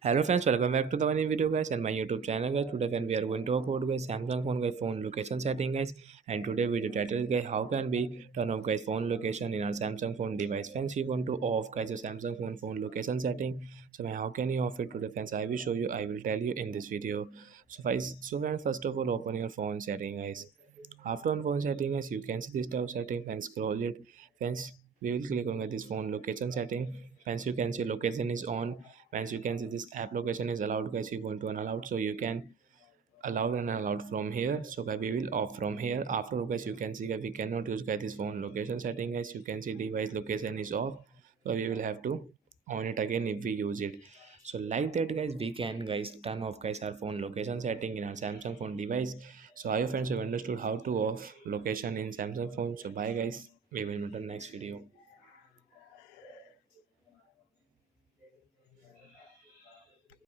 Hello friends, welcome back to the new video guys and my YouTube channel guys. Today when we are going to talk about guys Samsung phone guys phone location setting guys, and today video title is guys how can we turn off guys phone location in our Samsung phone device. Friends, you want to off guys your Samsung phone location setting. So man, how can you off it today friends? I will show you. I will tell you in this video. So friends, first of all open your phone setting guys. After on phone setting guys, you can see this tab setting and scroll it. Friends, we will click on this phone location setting. Friends, you can see location is on. Once you can see this app location is allowed guys, you want to unallow, so you can allow and allowed from here. So guys, we will off from here. After guys, you can see that we cannot use guys this phone location setting guys. You can see device location is off, so we will have to on it again if we use it. So like that guys, we can guys turn off guys our phone location setting in our Samsung phone device. So I hope friends have understood how to off location in Samsung phone. So bye guys, we will meet on next video.